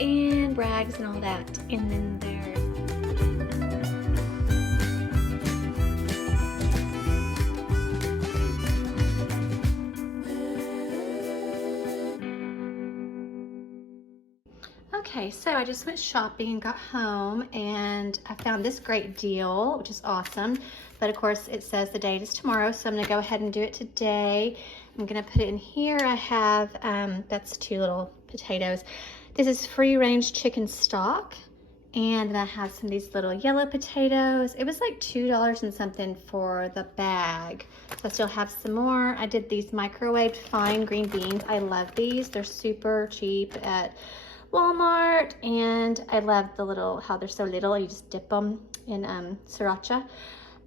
and Bragg's and all that. And then there's okay, so I just went shopping and got home and I found this great deal, which is awesome. But of course it says the date is tomorrow, so I'm gonna go ahead and do it today. I'm gonna put it in here. I have, that's 2 little potatoes. This is free range chicken stock. And then I have some of these little yellow potatoes. It was like $2 and something for the bag. So I still have some more. I did these microwaved fine green beans. I love these. They're super cheap at Walmart, and I love the little, how they're so little. You just dip them in sriracha.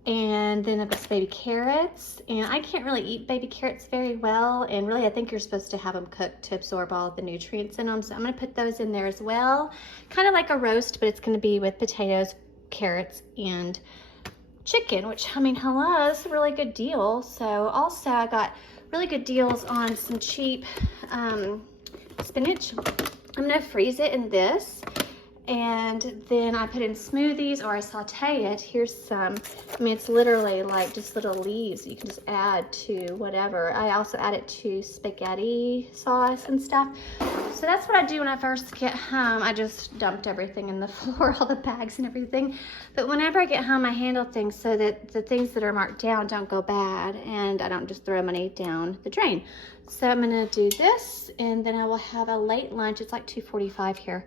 And then I've got some baby carrots, and I can't really eat baby carrots very well, and really I think you're supposed to have them cooked to absorb all the nutrients in them, so I'm going to put those in there as well. Kind of like a roast, but it's going to be with potatoes, carrots, and chicken, which, I mean, hello, this is a really good deal. So also I got really good deals on some cheap spinach. I'm going to freeze it in this, and then I put in smoothies or I saute it. Here's some. I mean, it's literally like just little leaves you can just add to whatever. I also add it to spaghetti sauce and stuff. So that's what I do when I first get home. I just dumped everything in the floor, all the bags and everything. But whenever I get home, I handle things so that the things that are marked down don't go bad, and I don't just throw money down the drain. So I'm gonna do this, and then I will have a late lunch. It's like 2:45 here.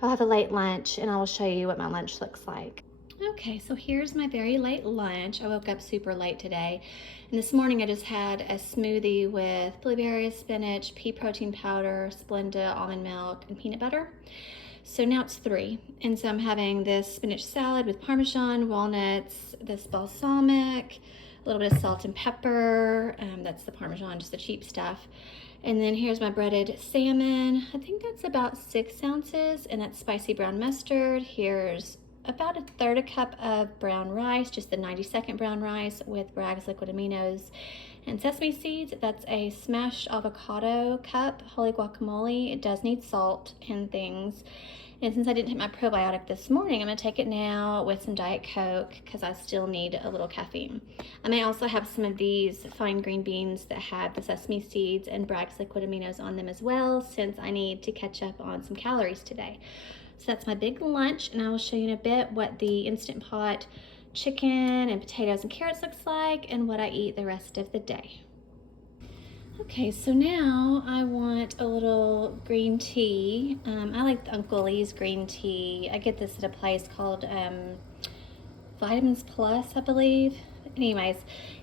I'll have a late lunch, and I will show you what my lunch looks like. Okay, so here's my very late lunch. I woke up super late today, and this morning I just had a smoothie with blueberries, spinach, pea protein powder, Splenda, almond milk, and peanut butter. So now it's 3, and so I'm having this spinach salad with Parmesan, walnuts, this balsamic, a little bit of salt and pepper. That's the Parmesan, just the cheap stuff. And then here's my breaded salmon. I think that's about 6 ounces, and that's spicy brown mustard. Here's about 1/3 cup of brown rice, just the 90-second brown rice with Bragg's liquid aminos and sesame seeds. That's a smashed avocado cup, holy guacamole. It does need salt and things. And since I didn't take my probiotic this morning, I'm gonna take it now with some Diet Coke because I still need a little caffeine. I may also have some of these fine green beans that have the sesame seeds and Bragg's liquid aminos on them as well, since I need to catch up on some calories today. So that's my big lunch, and I will show you in a bit what the Instant Pot chicken and potatoes and carrots looks like and what I eat the rest of the day. Okay, so now I want a little green tea. I like the Uncle Lee's green tea. I get this at a place called Vitamins Plus, I believe. Anyways,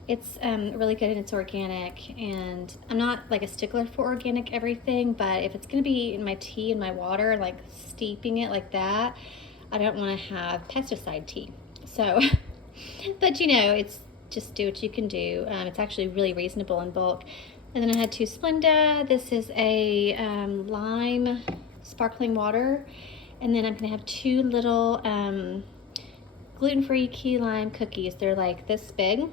it's really good and it's organic, and I'm not like a stickler for organic everything, but if it's gonna be in my tea and my water, like steeping it like that, I don't want to have pesticide tea. So, but you know, it's just do what you can do. It's actually really reasonable in bulk. And then I had 2 Splenda. This is a lime sparkling water. And then I'm gonna have 2 little gluten-free key lime cookies. They're like this big,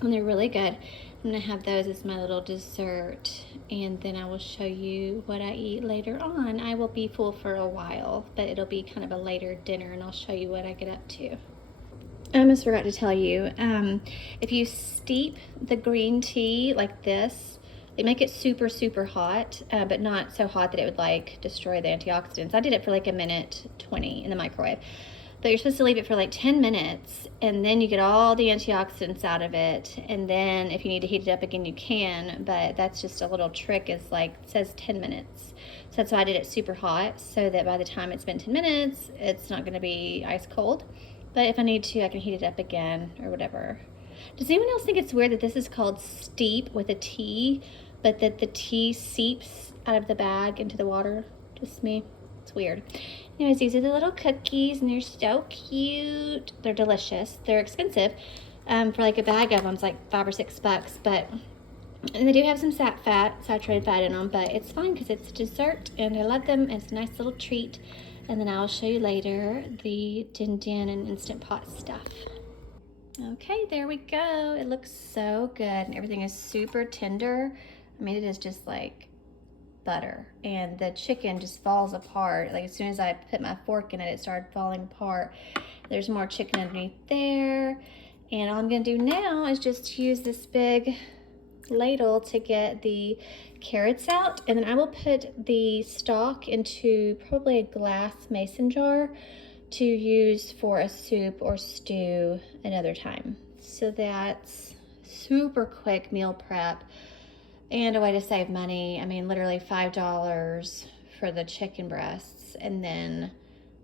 and they're really good. I'm gonna have those as my little dessert, and then I will show you what I eat later on. I will be full for a while, but it'll be kind of a later dinner, and I'll show you what I get up to. I almost forgot to tell you, if you steep the green tea like this, they make it super, super hot, but not so hot that it would like destroy the antioxidants. I did it for like 1:20 in the microwave. But you're supposed to leave it for like 10 minutes, and then you get all the antioxidants out of it. And then if you need to heat it up again, you can, but that's just a little trick, is like, it says 10 minutes. So that's why I did it super hot, so that by the time it's been 10 minutes, it's not gonna be ice cold. But if I need to, I can heat it up again or whatever. Does anyone else think it's weird that this is called steep with a T, but that the tea seeps out of the bag into the water? Just me. It's weird. Anyways, these are the little cookies, and they're so cute. They're delicious. They're expensive. For like a bag of them, it's like $5 or $6, but and they do have some saturated fat in them, but it's fine because it's a dessert, and I love them. It's a nice little treat. And then I'll show you later the Din Din and Instant Pot stuff. Okay, there we go. It looks so good, and everything is super tender. I mean, it is just like butter, and the chicken just falls apart. Like as soon as I put my fork in it, it started falling apart. There's more chicken underneath there. And all I'm gonna do now is just use this big ladle to get the carrots out, and then I will put the stock into probably a glass mason jar to use for a soup or stew another time. So that's super quick meal prep and a way to save money. I mean, literally $5 for the chicken breasts, and then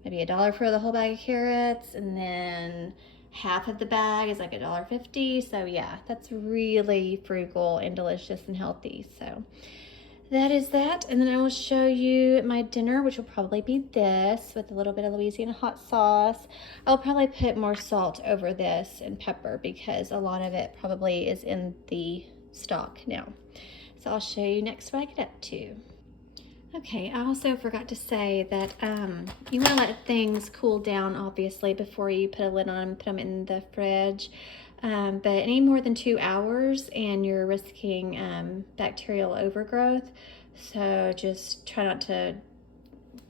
maybe $1 for the whole bag of carrots, and then half of the bag is like $1.50. So yeah, that's really frugal and delicious and healthy. So that is that. And then I will show you my dinner, which will probably be this with a little bit of Louisiana hot sauce. I'll probably put more salt over this and pepper because a lot of it probably is in the stock now. So I'll show you next what I get up to. Okay, I also forgot to say that you want to let things cool down, obviously, before you put a lid on them, put them in the fridge. But any more than 2 hours and you're risking bacterial overgrowth. So just try not to,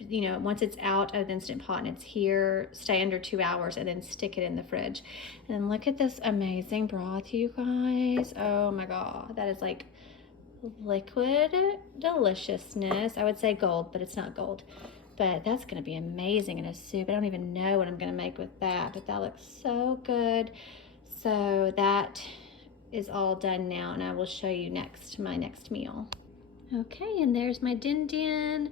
once it's out of the Instant Pot and it's here, stay under 2 hours and then stick it in the fridge. And then look at this amazing broth, you guys. Oh my God, that is like liquid deliciousness. I would say gold, but it's not gold. But that's gonna be amazing in a soup. I don't even know what I'm gonna make with that, but that looks so good. So that is all done now, and I will show you my next meal. Okay, and there's my din din.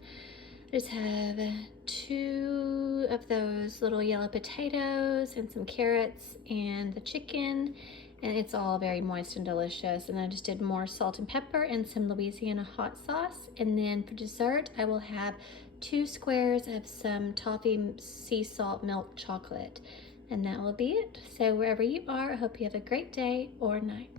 I just have 2 of those little yellow potatoes and some carrots and the chicken, and it's all very moist and delicious. And I just did more salt and pepper and some Louisiana hot sauce. And then for dessert, I will have 2 squares of some toffee sea salt milk chocolate. And that will be it. So wherever you are, I hope you have a great day or night.